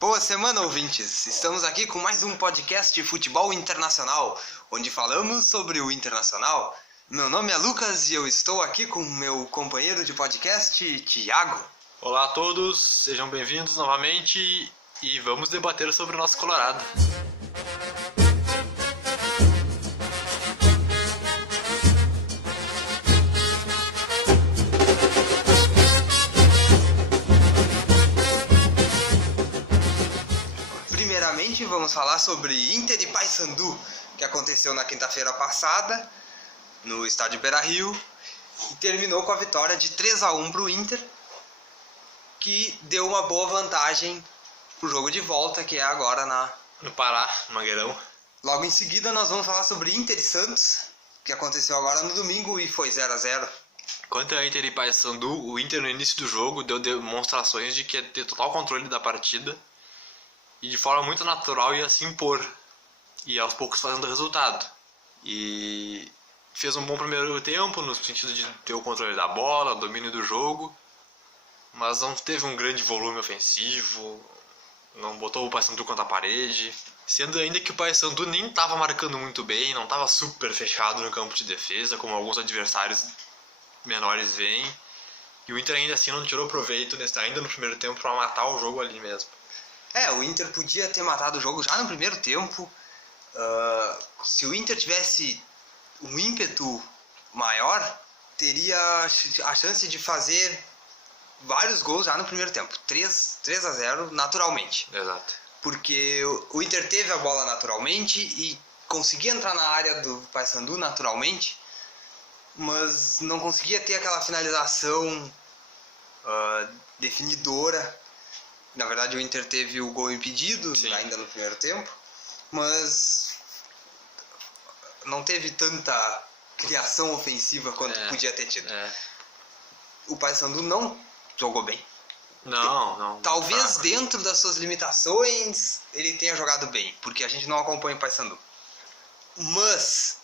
Boa semana, ouvintes! Estamos aqui com mais um podcast de futebol internacional, onde falamos sobre o internacional. Meu nome é Lucas e eu estou aqui com meu companheiro de podcast, Thiago. Olá a todos, sejam bem-vindos novamente e vamos debater sobre o nosso Colorado. Primeiramente, vamos falar sobre Inter e Paysandu, que aconteceu na quinta-feira passada, no estádio Beira-Rio, e terminou com a vitória de 3-1 para o Inter, que deu uma boa vantagem para o jogo de volta, que é agora no Pará, no Mangueirão. Logo em seguida, nós vamos falar sobre Inter e Santos, que aconteceu agora no domingo e foi 0-0. Quanto a Inter e Paysandu, o Inter no início do jogo deu demonstrações de que ia ter total controle da partida e de forma muito natural ia se impor e aos poucos fazendo resultado. E fez um bom primeiro tempo no sentido de ter o controle da bola, o domínio do jogo, mas não teve um grande volume ofensivo, não botou o Paysandu contra a parede, sendo ainda que o Paysandu nem estava marcando muito bem, não estava super fechado no campo de defesa, como alguns adversários menores veem, e o Inter ainda assim não tirou proveito ainda no primeiro tempo para matar o jogo ali mesmo. O Inter podia ter matado o jogo já no primeiro tempo. Se o Inter tivesse um ímpeto maior, teria a chance de fazer vários gols já no primeiro tempo. 3-0 naturalmente. Exato. Porque o Inter teve a bola naturalmente e conseguia entrar na área do Paysandu naturalmente, mas não conseguia ter aquela finalização definidora. Na verdade, o Inter teve o gol impedido. Sim, ainda no primeiro tempo, mas não teve tanta criação ofensiva quanto podia ter tido. O Paysandu não jogou bem. Não. Talvez dentro das suas limitações ele tenha jogado bem, porque a gente não acompanha o Paysandu. Mas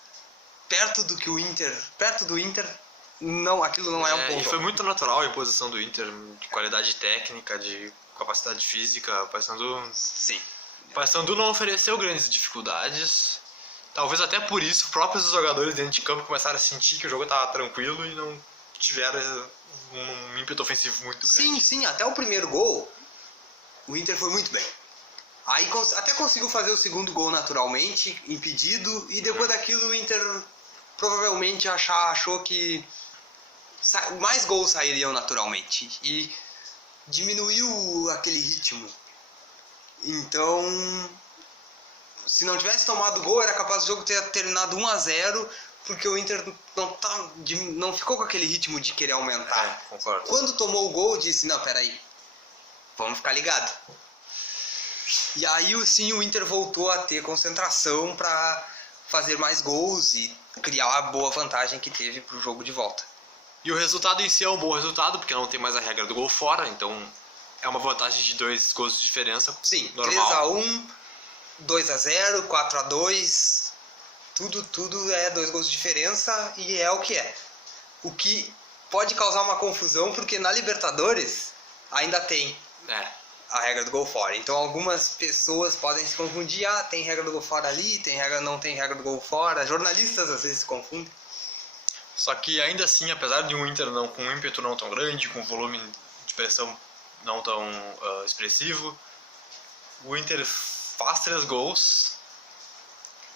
perto do Inter, não, aquilo não é um bom jogo. Foi muito natural a imposição do Inter, de qualidade técnica, de capacidade física. O Paysandu não ofereceu grandes dificuldades. Talvez até por isso os próprios jogadores dentro de campo começaram a sentir que o jogo estava tranquilo e não tiveram um ímpeto ofensivo muito grande. Sim, até o primeiro gol o Inter foi muito bem. Aí até conseguiu fazer o segundo gol naturalmente, impedido, e depois daquilo o Inter provavelmente achou que mais gols sairiam naturalmente e diminuiu aquele ritmo. Então, se não tivesse tomado gol, era capaz do jogo ter terminado 1-0, porque o Inter não ficou com aquele ritmo de querer aumentar. Concordo. Quando tomou o gol, disse, não, peraí, vamos ficar ligado. E aí sim o Inter voltou a ter concentração para fazer mais gols e criar a boa vantagem que teve para o jogo de volta. E o resultado em si é um bom resultado, porque não tem mais a regra do gol fora, então é uma vantagem de 2 gols de diferença. Sim, normal. 3-1, 2-0, 4-2, tudo é 2 gols de diferença e é o que é. O que pode causar uma confusão, porque na Libertadores ainda tem a regra do gol fora. Então algumas pessoas podem se confundir, tem regra do gol fora ali, não tem regra do gol fora. Jornalistas às vezes se confundem. Só que ainda assim, apesar de um Inter com um ímpeto não tão grande, com um volume de pressão não tão expressivo, o Inter faz 3 gols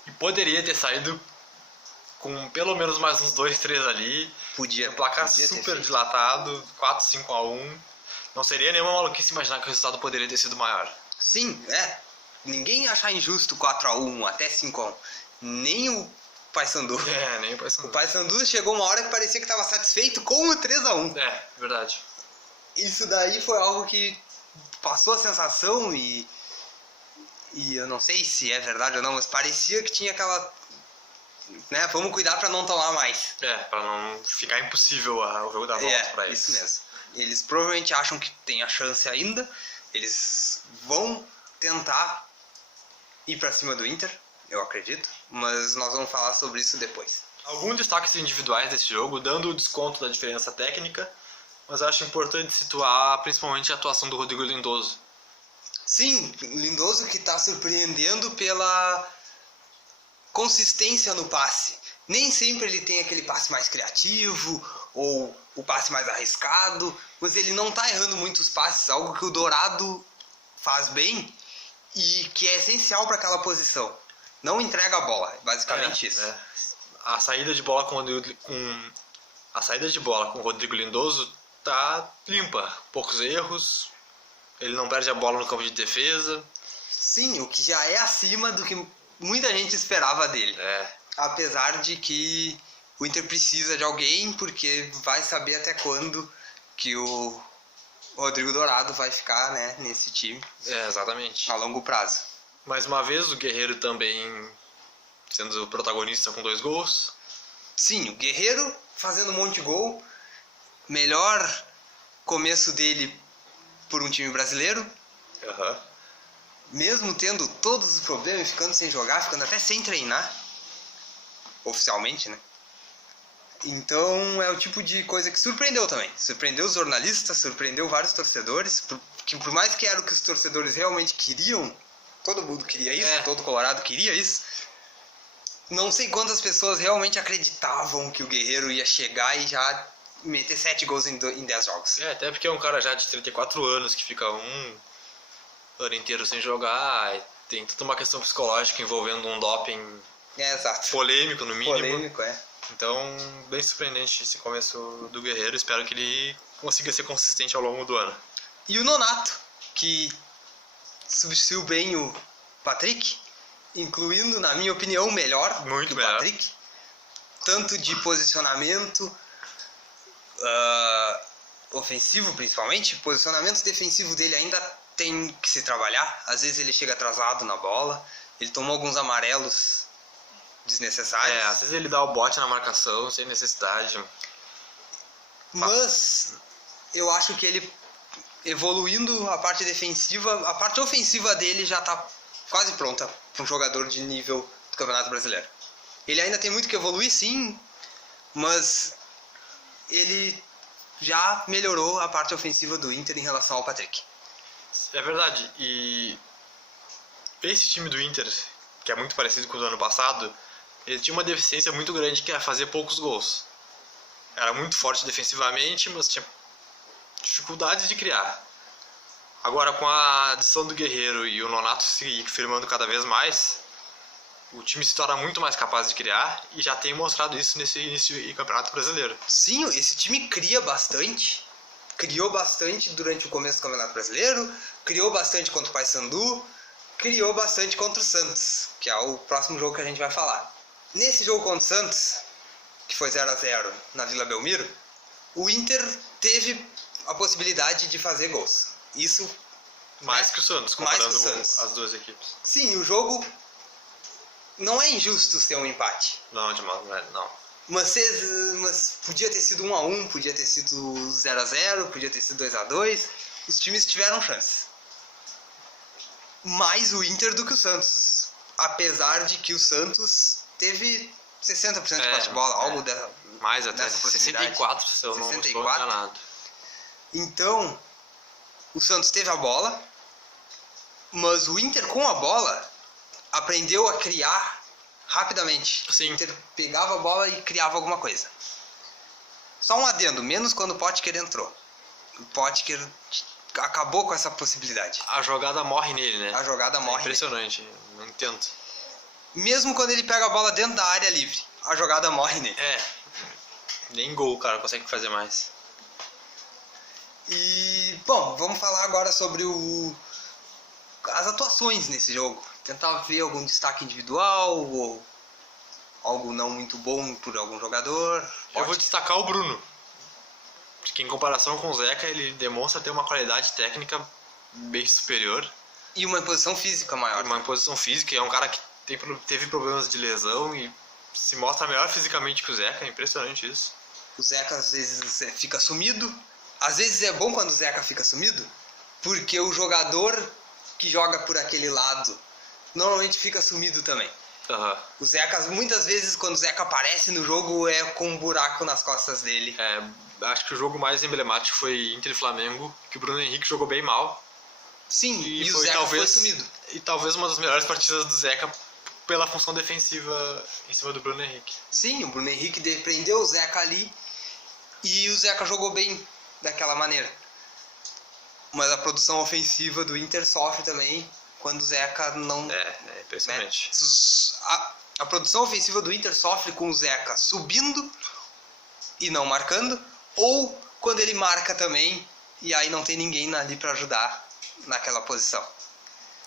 e poderia ter saído com pelo menos mais uns 2-3 ali. Podia. Um placar super dilatado, 4-5-1. Não seria nenhuma maluquice imaginar que o resultado poderia ter sido maior. Sim, ninguém achar injusto 4-1 até 5-1. Nem o Paysandu. Nem o Paysandu. O Paysandu chegou uma hora que parecia que estava satisfeito com o 3-1. Verdade. Isso daí foi algo que passou a sensação e eu não sei se é verdade ou não, mas parecia que tinha aquela... vamos cuidar para não tomar mais. Para não ficar impossível o jogo da volta para eles. Isso mesmo. Eles provavelmente acham que tem a chance ainda. Eles vão tentar ir para cima do Inter, eu acredito, mas nós vamos falar sobre isso depois. Alguns destaques individuais desse jogo, dando o desconto da diferença técnica, mas acho importante situar principalmente a atuação do Rodrigo Lindoso. Sim, Lindoso que tá surpreendendo pela consistência no passe. Nem sempre ele tem aquele passe mais criativo ou o passe mais arriscado, mas ele não tá errando muitos passes, algo que o Dourado faz bem e que é essencial para aquela posição. Não entrega a bola, basicamente isso. A saída de bola com o Rodrigo Lindoso tá limpa, poucos erros, ele não perde a bola no campo de defesa. Sim, o que já é acima do que muita gente esperava dele. É. Apesar de que o Inter precisa de alguém, porque vai saber até quando que o Rodrigo Dourado vai ficar, né, nesse time. Exatamente. A longo prazo. Mais uma vez, o Guerreiro também sendo o protagonista com 2 gols. Sim, o Guerreiro fazendo um monte de gol. Melhor começo dele por um time brasileiro. Mesmo tendo todos os problemas, ficando sem jogar, ficando até sem treinar. Oficialmente, né? Então é o tipo de coisa que surpreendeu também. Surpreendeu os jornalistas, surpreendeu vários torcedores. Que por mais que era o que os torcedores realmente queriam, todo mundo queria isso, todo Colorado queria isso. Não sei quantas pessoas realmente acreditavam que o Guerreiro ia chegar e já meter 7 gols em 10 jogos. Até porque é um cara já de 34 anos que fica um ano inteiro sem jogar. E tem toda uma questão psicológica envolvendo um doping Exato. polêmico, no mínimo. Polêmico, Então, bem surpreendente esse começo do Guerreiro. Espero que ele consiga ser consistente ao longo do ano. E o Nonato, que substituiu bem o Patrick, incluindo, na minha opinião, melhor Muito que o melhor. Patrick. Tanto de posicionamento ofensivo, principalmente. O posicionamento defensivo dele ainda tem que se trabalhar. Às vezes ele chega atrasado na bola. Ele tomou alguns amarelos desnecessários. Às vezes ele dá o bote na marcação sem necessidade. Mas eu acho que ele, evoluindo a parte defensiva, a parte ofensiva dele já está quase pronta para um jogador de nível do Campeonato Brasileiro. Ele ainda tem muito que evoluir, sim, mas ele já melhorou a parte ofensiva do Inter em relação ao Patrick. É verdade. E esse time do Inter, que é muito parecido com o do ano passado, ele tinha uma deficiência muito grande, que era fazer poucos gols. Era muito forte defensivamente, mas tinha dificuldades de criar. Agora, com a adição do Guerreiro e o Nonato se firmando cada vez mais, o time se torna muito mais capaz de criar e já tem mostrado isso nesse início de Campeonato Brasileiro. Sim, esse time cria bastante. Criou bastante durante o começo do Campeonato Brasileiro, criou bastante contra o Paysandu, criou bastante contra o Santos, que é o próximo jogo que a gente vai falar. Nesse jogo contra o Santos, que foi 0-0 na Vila Belmiro, o Inter teve a possibilidade de fazer gols. Isso mais que o Santos, comparando as duas equipes. Sim, o jogo não é injusto ser um empate. Não, de modo não. Mas podia ter sido 1-1, podia ter sido 0-0, podia ter sido 2-2. Os times tiveram chance. Mais o Inter do que o Santos. Apesar de que o Santos teve 60% de posse de bola, algo mais até, nessa proximidade. 64, se eu não estou enganado. Então, o Santos teve a bola, mas o Inter com a bola aprendeu a criar rapidamente. Sim. O Inter pegava a bola e criava alguma coisa. Só um adendo, menos quando o Potker entrou. O Potker acabou com essa possibilidade. A jogada morre nele, né? A jogada morre. Impressionante, não entendo. Mesmo quando ele pega a bola dentro da área livre, a jogada morre nele. Nem gol o cara consegue fazer mais. E, bom, vamos falar agora sobre as atuações nesse jogo. Tentar ver algum destaque individual ou algo não muito bom por algum jogador. Eu vou destacar o Bruno. Porque em comparação com o Zeca, ele demonstra ter uma qualidade técnica bem superior. E uma imposição física maior. Uma imposição física, é um cara que teve problemas de lesão e se mostra melhor fisicamente que o Zeca, é impressionante isso. O Zeca às vezes fica sumido. Às vezes é bom quando o Zeca fica sumido, porque o jogador que joga por aquele lado normalmente fica sumido também. O Zeca, muitas vezes quando o Zeca aparece no jogo, é com um buraco nas costas dele. Acho que o jogo mais emblemático foi Inter e Flamengo, que o Bruno Henrique jogou bem mal. Sim, e o foi Zeca foi sumido. E talvez uma das melhores partidas do Zeca pela função defensiva em cima do Bruno Henrique. Sim, o Bruno Henrique prendeu o Zeca ali e o Zeca jogou bem daquela maneira. Mas a produção ofensiva do Inter sofre também quando o Zeca não... É impressionante. Né? A produção ofensiva do Inter sofre com o Zeca subindo e não marcando, ou quando ele marca também e aí não tem ninguém ali para ajudar naquela posição.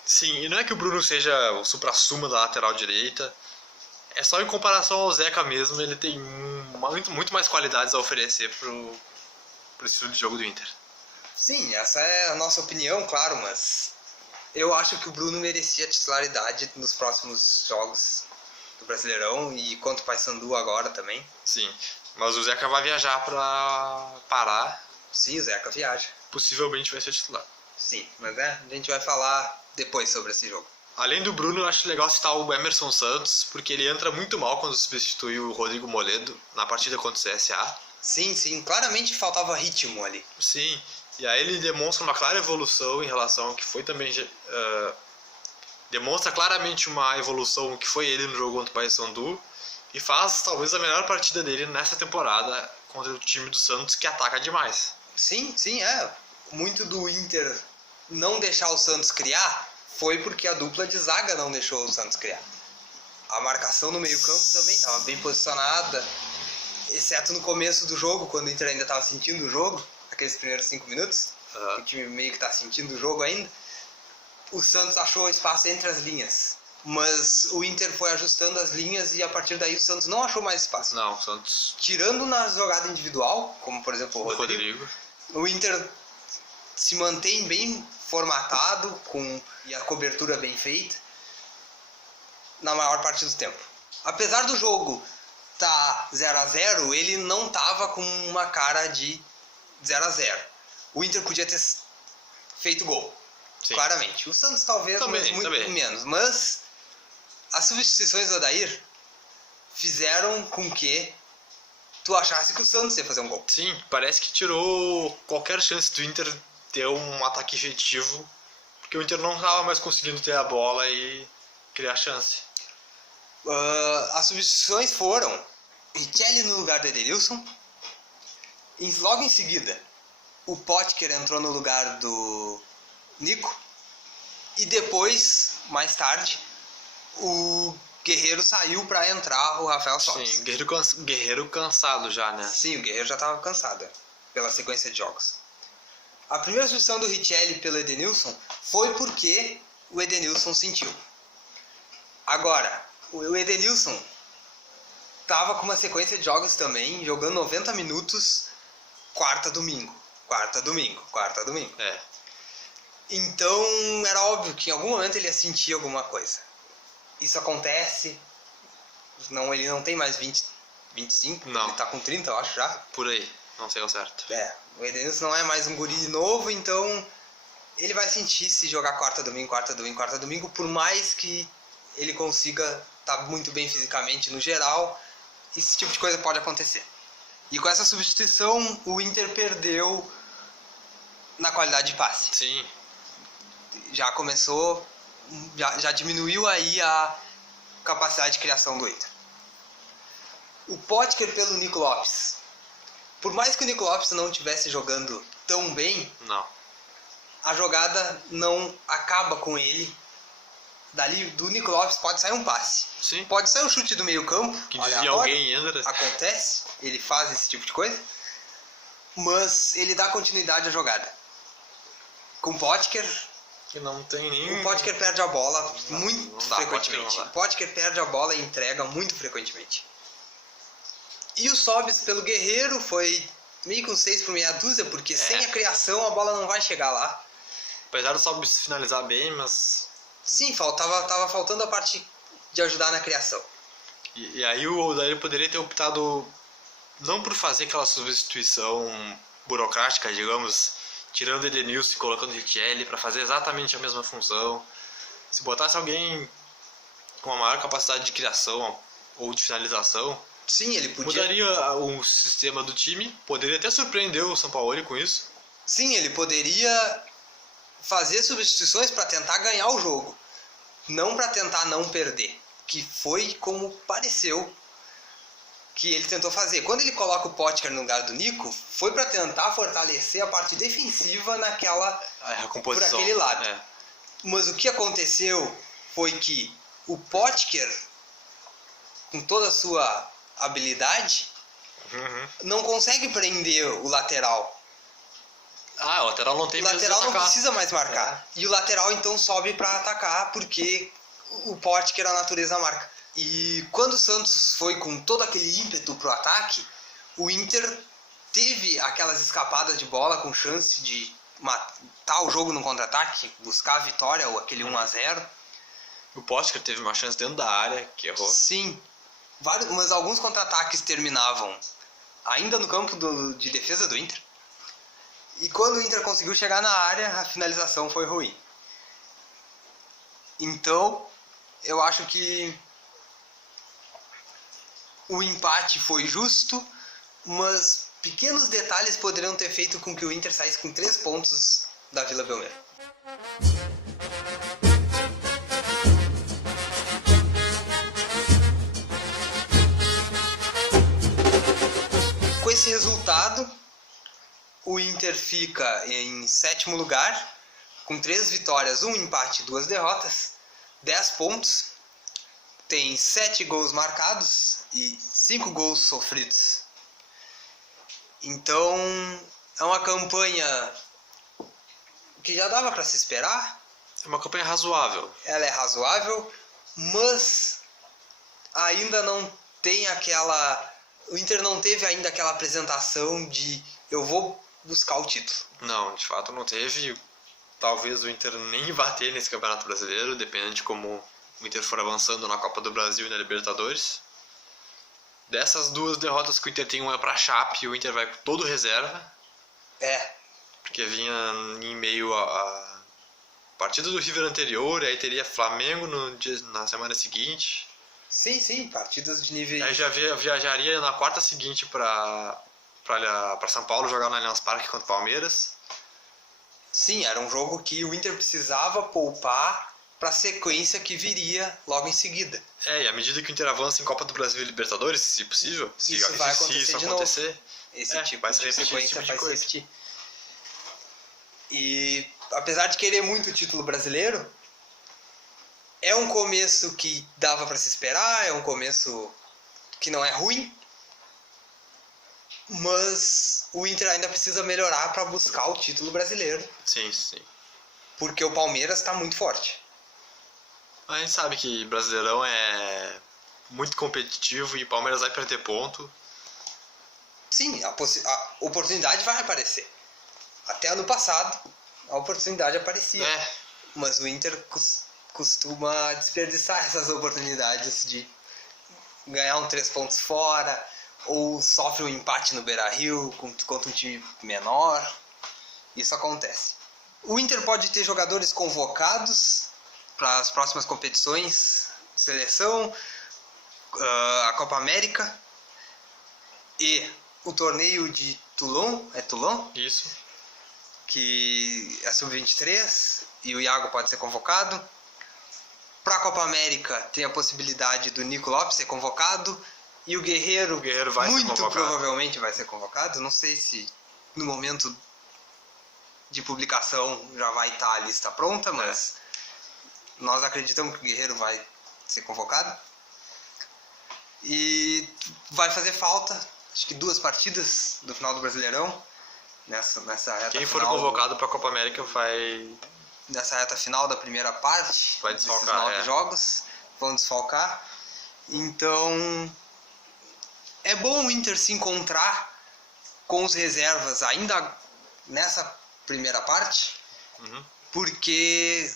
Sim, e não é que o Bruno seja o supra-sumo da lateral direita, é só em comparação ao Zeca mesmo, ele tem muito mais qualidades a oferecer pro estilo de jogo do Inter. Sim, essa é a nossa opinião, claro, mas eu acho que o Bruno merecia titularidade nos próximos jogos do Brasileirão e contra o Paysandu agora também. Sim, mas o Zeca vai viajar pra Pará. Sim, o Zeca viaja. Possivelmente vai ser titular. Sim, mas a gente vai falar depois sobre esse jogo. Além do Bruno, eu acho legal citar o Emerson Santos, porque ele entra muito mal quando substitui o Rodrigo Moledo na partida contra o CSA. Sim, claramente faltava ritmo ali. Sim, e aí ele demonstra uma clara evolução em relação ao que foi também... demonstra claramente uma evolução que foi ele no jogo contra o Paysandu e faz talvez a melhor partida dele nessa temporada contra o time do Santos, que ataca demais. Sim, muito do Inter não deixar o Santos criar foi porque a dupla de zaga não deixou o Santos criar. A marcação no meio-campo também estava bem posicionada, exceto no começo do jogo, quando o Inter ainda estava sentindo o jogo, aqueles primeiros 5 minutos, o time meio que está sentindo o jogo ainda. O Santos achou espaço entre as linhas, mas o Inter foi ajustando as linhas e a partir daí o Santos não achou mais espaço. Não, o Santos... Tirando na jogada individual, como por exemplo o Rodrigo. O Inter se mantém bem formatado e a cobertura bem feita na maior parte do tempo. Apesar do jogo tá 0-0, ele não tava com uma cara de 0-0. O Inter podia ter feito gol. Sim. Claramente. O Santos talvez, mas muito menos. Mas as substituições do Odair fizeram com que tu achasse que o Santos ia fazer um gol. Sim, parece que tirou qualquer chance do Inter ter um ataque efetivo, porque o Inter não estava mais conseguindo ter a bola e criar chance. As substituições foram Richelli no lugar do Edenilson. Logo em seguida, o Potker entrou no lugar do Nico. E depois, mais tarde, o Guerreiro saiu para entrar o Rafael Sobis. Sim, Guerreiro cansado já, né? Sim, o Guerreiro já estava cansado pela sequência de jogos. A primeira substituição do Richelli pelo Edenilson foi porque o Edenilson sentiu. Agora, o Edenilson estava com uma sequência de jogos também, jogando 90 minutos, quarta, domingo. É. Então, era óbvio que em algum momento ele ia sentir alguma coisa. Isso acontece. Ele não tem mais 25, não. Ele tá com 30, eu acho já. Por aí, não sei ao certo. O Edenilson não é mais um guri novo, então ele vai sentir se jogar quarta, domingo, por mais que ele consiga estar muito bem fisicamente no geral, esse tipo de coisa pode acontecer. E com essa substituição, o Inter perdeu na qualidade de passe. Sim. Já começou, já diminuiu aí a capacidade de criação do Inter. O Potker pelo Nico Lopes. Por mais que o Nico Lopes não estivesse jogando tão bem, não, a jogada não acaba com ele. Dali do Nico Lopes pode sair um passe. Sim. Pode sair um chute do meio campo. Que desvia alguém e entra. Acontece, ele faz esse tipo de coisa. Mas ele dá continuidade à jogada. Com o Potker... Que não tem nem... O Potker perde a bola muito frequentemente. O Potker perde a bola e entrega muito frequentemente. E o Sobis pelo Guerreiro foi meio com 6 por meia dúzia, porque sem a criação a bola não vai chegar lá. Apesar do Sobis finalizar bem, mas... Sim, tava faltando a parte de ajudar na criação. E aí o Odair poderia ter optado não por fazer aquela substituição burocrática, digamos, tirando o Edenilson e colocando o Richelli para fazer exatamente a mesma função. Se botasse alguém com uma maior capacidade de criação ou de finalização, sim, ele podia... mudaria o sistema do time, poderia até surpreender o Sampaoli com isso. Sim, ele poderia fazer substituições para tentar ganhar o jogo, não para tentar não perder, que foi como pareceu que ele tentou fazer. Quando ele coloca o Potker no lugar do Nico, foi para tentar fortalecer a parte defensiva por aquele lado. É. Mas o que aconteceu foi que o Potker, com toda a sua habilidade, não consegue prender o lateral. O lateral não tem O medo de lateral não atacar. precisa mais marcar. E o lateral então sobe para atacar, porque o Potker, a natureza marca. E quando o Santos foi com todo aquele ímpeto pro ataque, o Inter teve aquelas escapadas de bola com chance de matar o jogo no contra-ataque, buscar a vitória ou aquele 1-0. O Potker teve uma chance dentro da área, que errou. Sim, mas alguns contra-ataques terminavam ainda no campo de defesa do Inter. E quando o Inter conseguiu chegar na área, a finalização foi ruim. Então, eu acho que o empate foi justo, mas pequenos detalhes poderiam ter feito com que o Inter saísse com 3 pontos da Vila Belmiro. Com esse resultado, o Inter fica em 7º lugar, com 3 vitórias, 1 empate e 2 derrotas, 10 pontos, tem 7 gols marcados e 5 gols sofridos. Então, é uma campanha que já dava para se esperar. É uma campanha razoável. Ela é razoável, mas ainda não tem o Inter não teve ainda aquela apresentação de eu vou buscar o título. Não, de fato não teve. Talvez o Inter nem vá ter nesse Campeonato Brasileiro, dependendo de como o Inter for avançando na Copa do Brasil e na Libertadores. Dessas 2 derrotas que o Inter tem, uma é pra Chape, o Inter vai com todo reserva. Porque vinha em meio a partida do River anterior, e aí teria Flamengo na semana seguinte. Sim, partidas de nível... Aí já viajaria na quarta seguinte pra São Paulo jogar no Allianz Parque contra o Palmeiras. Sim, era um jogo que o Inter precisava poupar para a sequência que viria logo em seguida. E à medida que o Inter avança em Copa do Brasil e Libertadores, se possível, se isso acontecer, esse tipo vai se de repetir sequência esse tipo de vai se coisa. repetir. E apesar de querer muito o título brasileiro, é um começo que dava para se esperar, é um começo que não é ruim, mas o Inter ainda precisa melhorar para buscar o título brasileiro. Sim. Porque o Palmeiras está muito forte. A gente sabe que Brasileirão é muito competitivo e o Palmeiras vai perder ponto. Sim, a oportunidade vai aparecer. Até ano passado, a oportunidade aparecia. Mas o Inter costuma desperdiçar essas oportunidades de ganhar 3 pontos fora, ou sofre um empate no Beira-Rio contra um time menor. Isso acontece. O Inter pode ter jogadores convocados para as próximas competições de seleção, a Copa América e o torneio de Toulon, Toulon? Isso. Que é sub-23 e o Iago pode ser convocado. Para a Copa América tem a possibilidade do Nico Lopes ser convocado e o Guerreiro vai muito ser provavelmente vai ser convocado. Não sei se no momento de publicação já vai estar a lista pronta, mas nós acreditamos que o Guerreiro vai ser convocado. E vai fazer falta, acho que 2 partidas do final do Brasileirão. Nessa reta Quem for final convocado para a Copa América vai... Nessa reta final da primeira parte, vai desfalcar, 9 jogos, vão desfalcar. Então, é bom o Inter se encontrar com os reservas ainda nessa primeira parte, porque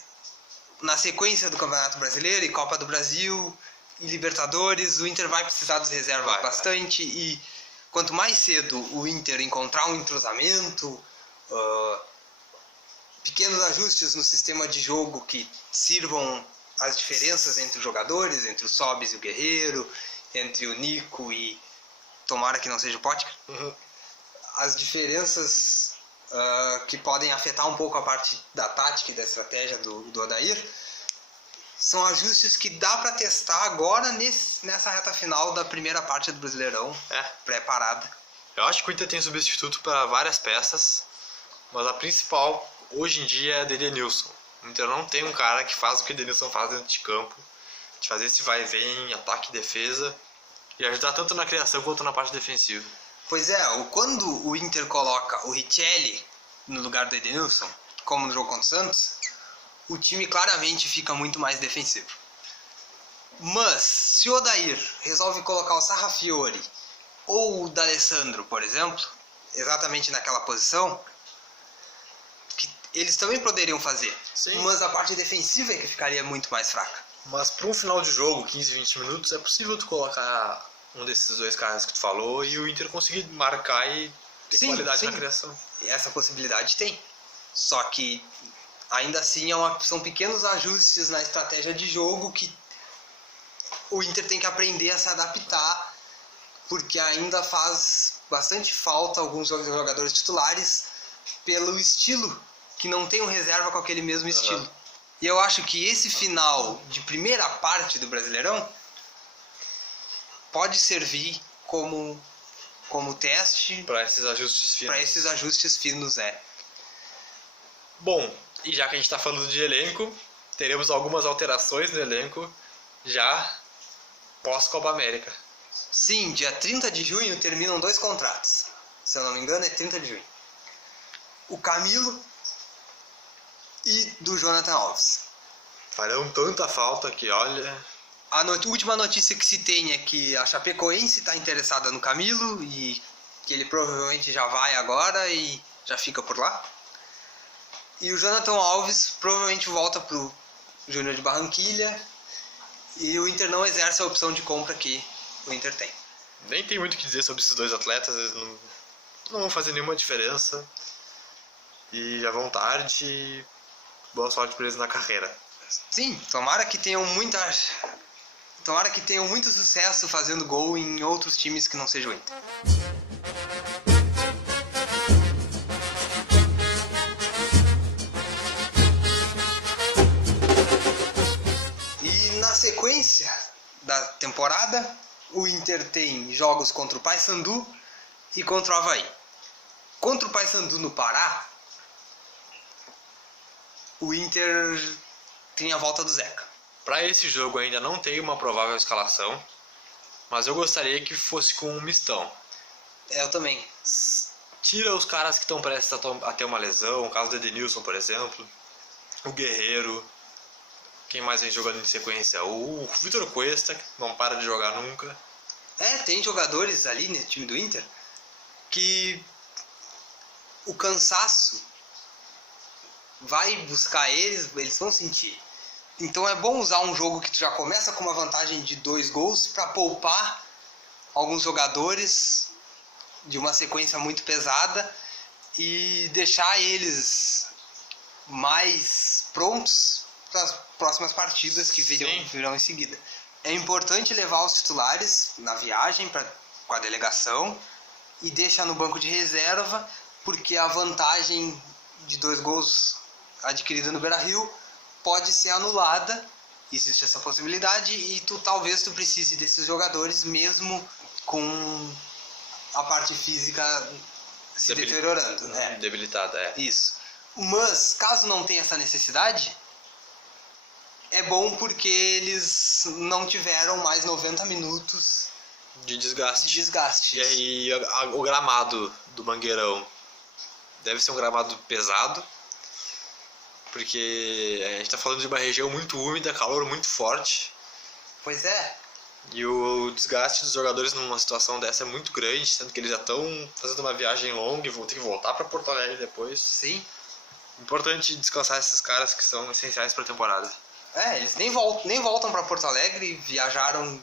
na sequência do Campeonato Brasileiro e Copa do Brasil e Libertadores, o Inter vai precisar dos reservas bastante. E quanto mais cedo o Inter encontrar um entrosamento, pequenos ajustes no sistema de jogo que sirvam as diferenças entre os jogadores, entre o Sobis e o Guerreiro, entre o Nico e tomara que não seja o Potker, as diferenças que podem afetar um pouco a parte da tática e da estratégia do Odair, são ajustes que dá para testar agora nessa reta final da primeira parte do Brasileirão, preparada. Eu acho que o Inter tem substituto para várias peças, mas a principal hoje em dia é a Edenilson. O Inter não tem um cara que faz o que o Edenilson faz dentro de campo, de fazer esse vai e vem, ataque e defesa, e ajudar tanto na criação quanto na parte defensiva. Pois é, quando o Inter coloca o Richelli no lugar do Edenilson, como no jogo contra o Santos, o time claramente fica muito mais defensivo. Mas, se o Odair resolve colocar o Sarrafiore ou o D'Alessandro, por exemplo, exatamente naquela posição, que eles também poderiam fazer. Sim. Mas a parte defensiva é que ficaria muito mais fraca. Mas para um final de jogo, 15, 20 minutos, é possível tu colocar um desses dois caras que tu falou e o Inter conseguir marcar e ter qualidade na criação. Essa possibilidade tem. Só que ainda assim são pequenos ajustes na estratégia de jogo que o Inter tem que aprender a se adaptar, porque ainda faz bastante falta alguns jogadores titulares pelo estilo, que não tem um reserva com aquele mesmo estilo. E eu acho que esse final de primeira parte do Brasileirão pode servir como teste para esses ajustes finos. Bom, e já que a gente está falando de elenco, teremos algumas alterações no elenco já pós-Copa América. Sim, dia 30 de junho terminam 2 contratos. Se eu não me engano, é 30 de junho. O Camilo e do Jonathan Alves. Farão tanta falta que, olha... A última notícia que se tem é que a Chapecoense está interessada no Camilo e que ele provavelmente já vai agora e já fica por lá. E o Jonathan Alves provavelmente volta pro Júnior de Barranquilha e o Inter não exerce a opção de compra que o Inter tem. Nem tem muito o que dizer sobre esses dois atletas, eles não vão fazer nenhuma diferença. E à vontade, e boa sorte para eles na carreira. Sim, tomara que tenham muito sucesso fazendo gol em outros times que não sejam o Inter. E na sequência da temporada, o Inter tem jogos contra o Paysandu e contra o Avaí. Contra o Paysandu no Pará, o Inter tem a volta do Zeca. Para esse jogo ainda não tem uma provável escalação, mas eu gostaria que fosse com um mistão. Eu também. Tira os caras que estão prestes a ter uma lesão, o caso do Edenilson, por exemplo, o Guerreiro, quem mais vem jogando em sequência? O Vitor Cuesta, que não para de jogar nunca. Tem jogadores ali no time do Inter que o cansaço vai buscar eles vão sentir. Então é bom usar um jogo que tu já começa com uma vantagem de 2 gols para poupar alguns jogadores de uma sequência muito pesada e deixar eles mais prontos para as próximas partidas que virão em seguida. É importante levar os titulares na viagem com a delegação e deixar no banco de reserva, porque a vantagem de 2 gols adquirida no Beira-Rio pode ser anulada, existe essa possibilidade, e talvez tu precise desses jogadores mesmo com a parte física se deteriorando. Debilitada, Isso. Mas, caso não tenha essa necessidade, é bom porque eles não tiveram mais 90 minutos de desgaste. E aí o gramado do Mangueirão deve ser um gramado pesado, porque a gente está falando de uma região muito úmida, calor muito forte. Pois é. E o desgaste dos jogadores numa situação dessa é muito grande, sendo que eles já estão fazendo uma viagem longa e vão ter que voltar para Porto Alegre depois. Sim. Importante descansar esses caras que são essenciais para a temporada. Eles nem voltam para Porto Alegre, viajaram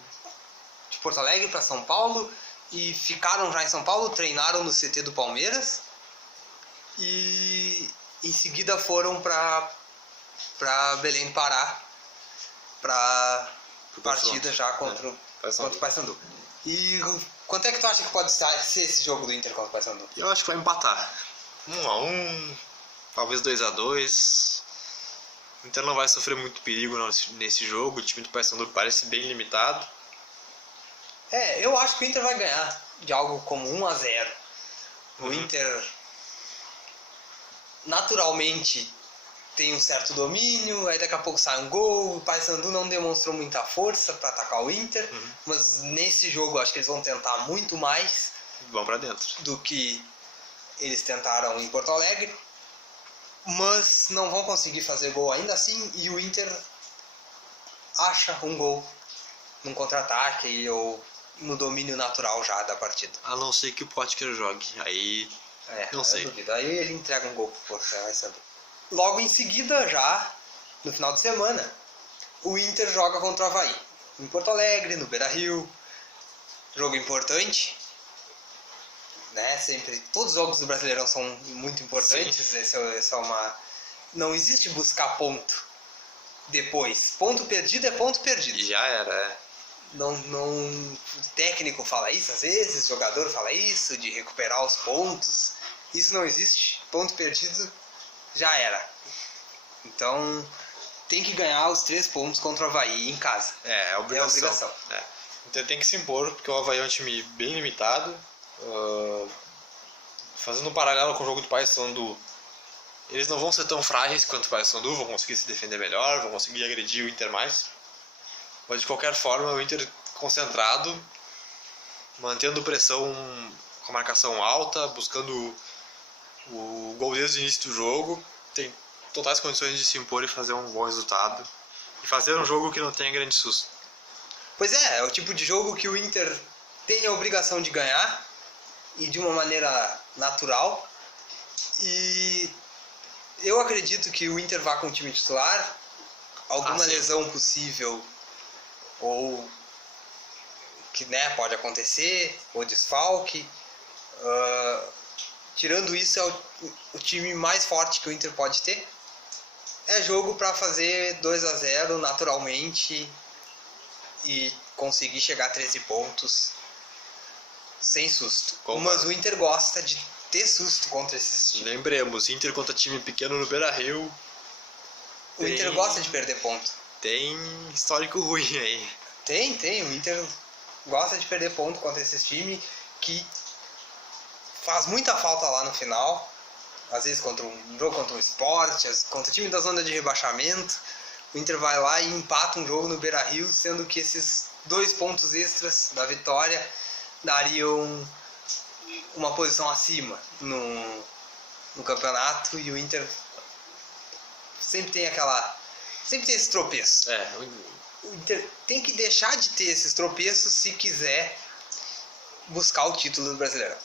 de Porto Alegre para São Paulo e ficaram já em São Paulo, treinaram no CT do Palmeiras e em seguida foram para Belém do Pará para partida já contra o Paysandu. E quanto é que tu acha que pode ser esse jogo do Inter contra o Paysandu? Eu acho que vai empatar. 1-1, talvez 2-2. O Inter não vai sofrer muito perigo nesse jogo. O time do Paysandu parece bem limitado. Eu acho que o Inter vai ganhar de algo como 1-0. O Inter naturalmente tem um certo domínio, aí daqui a pouco sai um gol. O Paysandu não demonstrou muita força para atacar o Inter, mas nesse jogo acho que eles vão tentar muito mais. Vão pra dentro. Do que eles tentaram em Porto Alegre, mas não vão conseguir fazer gol ainda assim, e o Inter acha um gol num contra-ataque ou no domínio natural já da partida. A não ser que o Potker jogue, aí não sei. Duvido. Aí ele entrega um gol pro Porto, vai saber. Logo em seguida, já no final de semana, o Inter joga contra o Avaí, em Porto Alegre, no Beira-Rio. Jogo importante, né? Sempre, todos os jogos do Brasileirão são muito importantes. Não existe buscar ponto depois. Ponto perdido é ponto perdido. E já era, O técnico fala isso às vezes, o jogador fala isso, de recuperar os pontos. Isso não existe. Ponto perdido já era. Então tem que ganhar os 3 pontos contra o Avaí em casa. É obrigação. Então tem que se impor, porque o Avaí é um time bem limitado. Fazendo um paralelo com o jogo do Paysandu, eles não vão ser tão frágeis quanto o Paysandu, vão conseguir se defender melhor, vão conseguir agredir o Inter mais. Mas de qualquer forma, o Inter concentrado, mantendo pressão com a marcação alta, buscando o gol desde o início do jogo, tem totais condições de se impor e fazer um bom resultado. E fazer um jogo que não tenha grande susto. Pois é o tipo de jogo que o Inter tem a obrigação de ganhar, e de uma maneira natural. E eu acredito que o Inter vá com o time titular. Alguma lesão possível, ou que pode acontecer, ou desfalque. Tirando isso, é o time mais forte que o Inter pode ter. É jogo para fazer 2-0 naturalmente e conseguir chegar a 13 pontos sem susto. Mas o Inter gosta de ter susto contra esses times. Lembremos, Inter contra time pequeno no Beira-Rio. O Inter gosta de perder ponto. Tem histórico ruim aí. Tem. O Inter gosta de perder ponto contra esses times que faz muita falta lá no final. Às vezes contra um jogo contra um Sport, contra o time da zona de rebaixamento. O Inter vai lá e empata um jogo no Beira-Rio, sendo que esses 2 pontos extras da vitória dariam uma posição acima no campeonato, e o Inter sempre tem esse tropeço. O Inter tem que deixar de ter esses tropeços se quiser buscar o título do Brasileirão.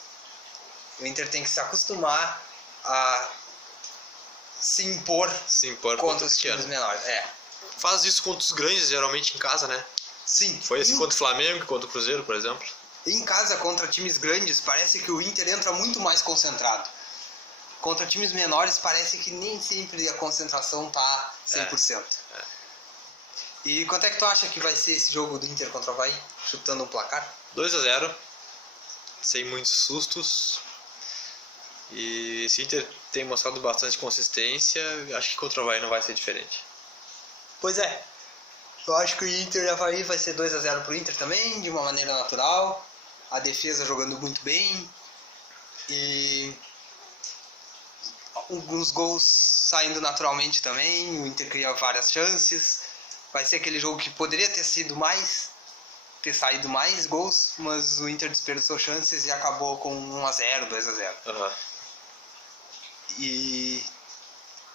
O Inter tem que se acostumar a se impor contra os times menores. Faz isso contra os grandes, geralmente em casa, né? Sim. Foi assim contra o Flamengo e contra o Cruzeiro, por exemplo. Em casa, contra times grandes, parece que o Inter entra muito mais concentrado. Contra times menores, parece que nem sempre a concentração tá 100%. E quanto é que tu acha que vai ser esse jogo do Inter contra o Avaí? Chutando um placar? 2-0, sem muitos sustos. E esse Inter tem mostrado bastante consistência, acho que contra o Avaí não vai ser diferente. Pois é. Eu acho que o Inter e o Avaí vai ser 2-0 pro Inter também, de uma maneira natural. A defesa jogando muito bem. E alguns gols saindo naturalmente também. O Inter cria várias chances. Vai ser aquele jogo que poderia ter saído mais gols, mas o Inter desperdiçou chances e acabou com 1-0, 2-0. E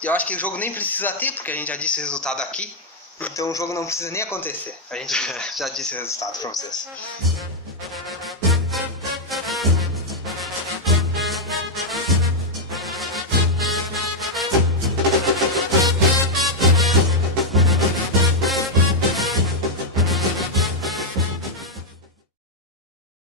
eu acho que o jogo nem precisa ter, porque a gente já disse o resultado aqui. Então o jogo não precisa nem acontecer. A gente já disse o resultado pra vocês.